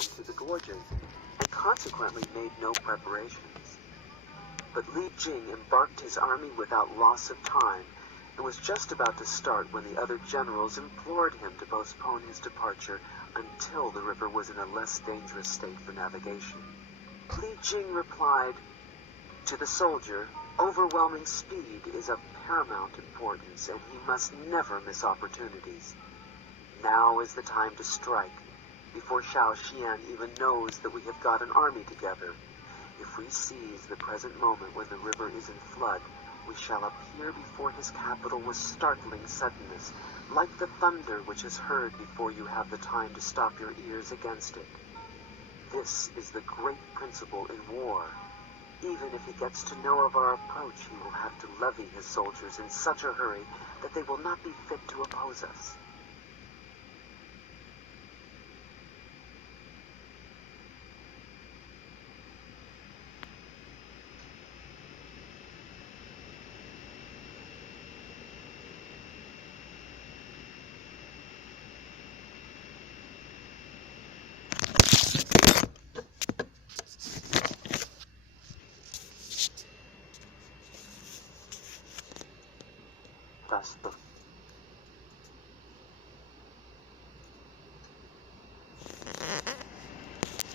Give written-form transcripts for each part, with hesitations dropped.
down through the gorges, and consequently made no preparations. But Li Jing embarked his army without loss of time, and was just about to start when the other generals implored him to postpone his departure until the river was in a less dangerous state for navigation. Li Jing replied, "To the soldier, overwhelming speed is of paramount importance, and he must never miss opportunities. Now is the time to strike, before Shao Xian even knows that we have got an army together. If we seize the present moment when the river is in flood, we shall appear before his capital with startling suddenness, like the thunder which is heard before you have the time to stop your ears against it. This is the great principle in war. Even if he gets to know of our approach, he will have to levy his soldiers in such a hurry that they will not be fit to oppose us." Thus the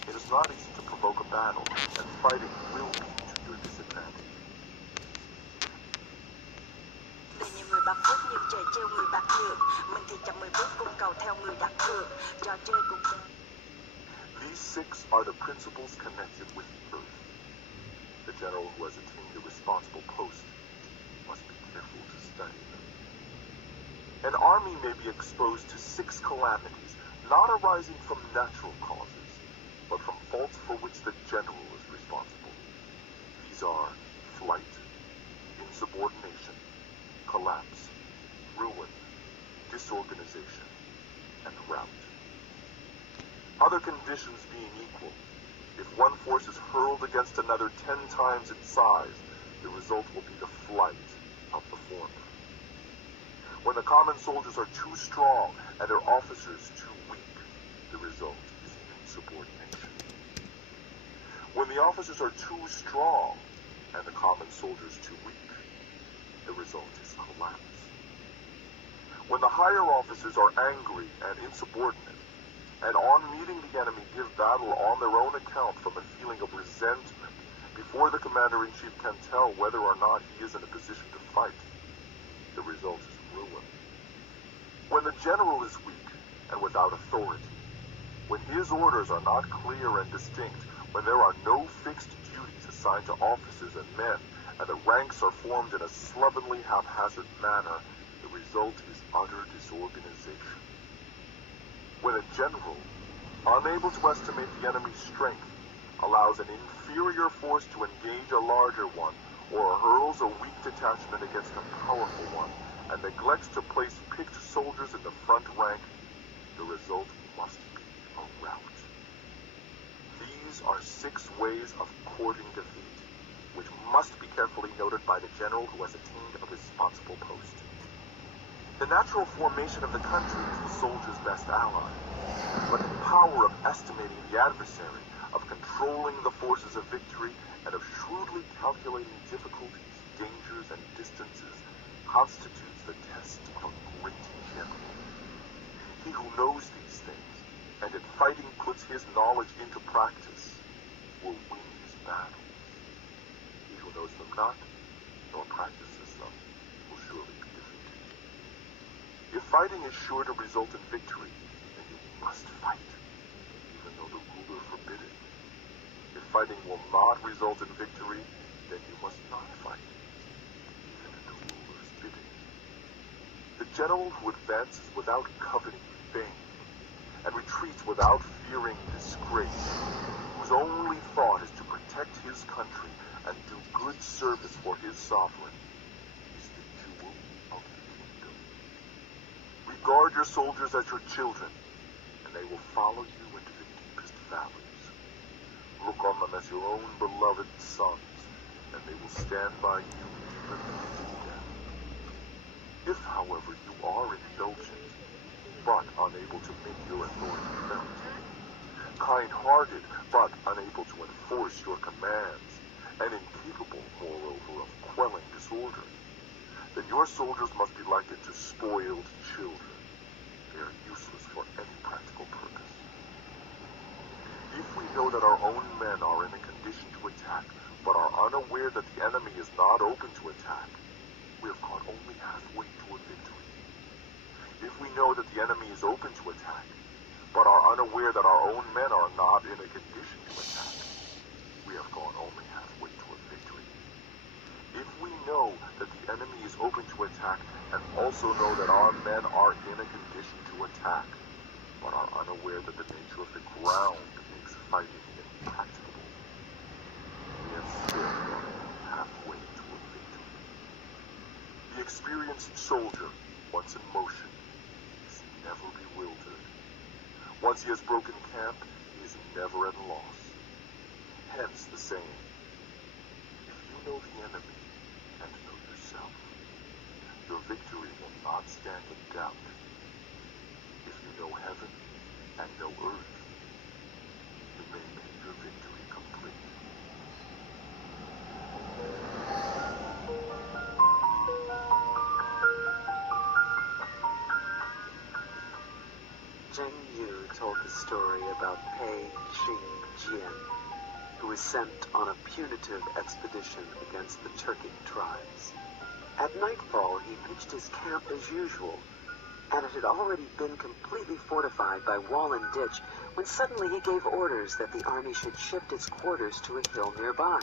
It is not easy to provoke a battle, and fighting will be to your disadvantage. Vì nhiều người bạc phước như trời treo người bạc ngược, mình thì chậm 10 bước cung cầu theo người đặt cược, trò chơi cũng These six are the principles connected with the earth. The general who has attained a responsible post must be careful to study them. An army may be exposed to 6 calamities, not arising from natural causes, but from faults for which the general is responsible. These are flight, insubordination, collapse, ruin, disorganization, and rout. Other conditions being equal, if one force is hurled against another 10 times its size, the result will be the flight of the former. When the common soldiers are too strong and their officers too weak, the result is insubordination. When the officers are too strong and the common soldiers too weak, the result is collapse. When the higher officers are angry and insubordinate, and on meeting the enemy give battle on their own account from a feeling of resentment before the commander-in-chief can tell whether or not he is in a position to fight, the result is ruin. When the general is weak and without authority, when his orders are not clear and distinct, when there are no fixed duties assigned to officers and men, and the ranks are formed in a slovenly, haphazard manner, the result is utter disorganization. When a general, unable to estimate the enemy's strength, allows an inferior force to engage a larger one, or hurls a weak detachment against a powerful one, and neglects to place picked soldiers in the front rank, the result must be a rout. These are 6 ways of courting defeat, which must be carefully noted by the general who has attained a responsible post. The natural formation of the country is the soldier's best ally, but the power of estimating the adversary, of controlling the forces of victory, and of shrewdly calculating difficulties, dangers, and distances constitutes the test of a great general. He who knows these things, and in fighting puts his knowledge into practice, will win his battle. He who knows them not, nor practices them, will surely be defeated. If fighting is sure to result in victory, then you must fight, even though the ruler forbid it. If fighting will not result in victory, then you must not fight, even at the ruler's bidding. The general who advances without coveting fame, and retreats without fearing disgrace, whose only thought is to protect his country and do good service for his sovereign, is the jewel of the kingdom. Regard your soldiers as your children, and they will follow you into the deepest valleys. Look on them as your own beloved sons, and they will stand by you even through death. If, however, you are indulgent, but unable to make your authority felt, kind-hearted but unable to enforce your commands, and incapable, moreover, of quelling disorder, then your soldiers must be likened to spoiled children. They are useless for any practical purpose. If we know that our own men are in a condition to attack, but are unaware that the enemy is not open to attack, we have gone only halfway toward victory. If we know that the enemy is open to attack, but are unaware that our own men are not in a condition to attack, we have gone only halfway toward victory. If we know that the enemy is open to attack, and also know that our men are in a condition to attack, but are unaware that the nature of the ground makes fighting impracticable, we have still gone halfway toward victory. The experienced soldier, once in motion, is never bewildered. Once he has broken camp, he is never at loss. Hence the saying, if you know the enemy and know yourself, your victory will not stand in doubt. If you know heaven and know earth, you may make your victory complete. Zheng Yu told the story about Pei Xingjian, who was sent on a punitive expedition against the Turkic tribes. At nightfall, he pitched his camp as usual, and it had already been completely fortified by wall and ditch when suddenly he gave orders that the army should shift its quarters to a hill nearby.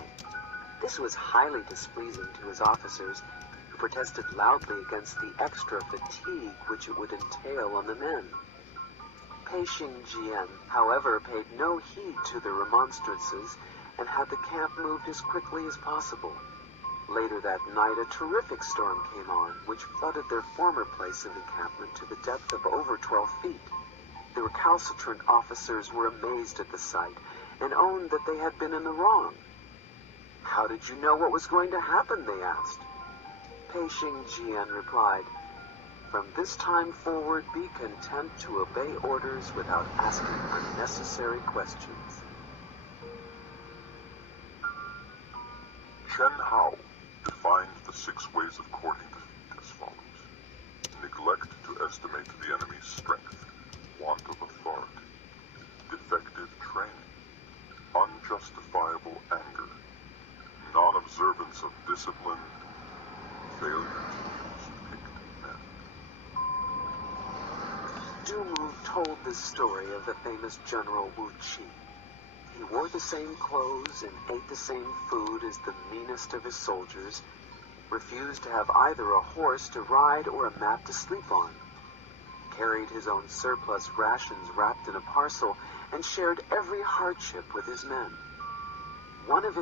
This was highly displeasing to his officers, who protested loudly against the extra fatigue which it would entail on the men. Pei Xingjian, however, paid no heed to their remonstrances and had the camp moved as quickly as possible. Later that night, a terrific storm came on, which flooded their former place of encampment to the depth of over 12 feet. The recalcitrant officers were amazed at the sight and owned that they had been in the wrong. "How did you know what was going to happen?" they asked. Pei Xingjian replied, "From this time forward, be content to obey orders without asking unnecessary questions." Chen Hao defined the 6 ways of courting defeat as follows: neglect to estimate the enemy's strength, want of authority, defective training, unjustifiable anger, non-observance of discipline, failure to use picked men. Du Mu told this story of the famous General Wu Qi. He wore the same clothes and ate the same food as the meanest of his soldiers, refused to have either a horse to ride or a mat to sleep on, carried his own surplus rations wrapped in a parcel, and shared every hardship with his men. One of his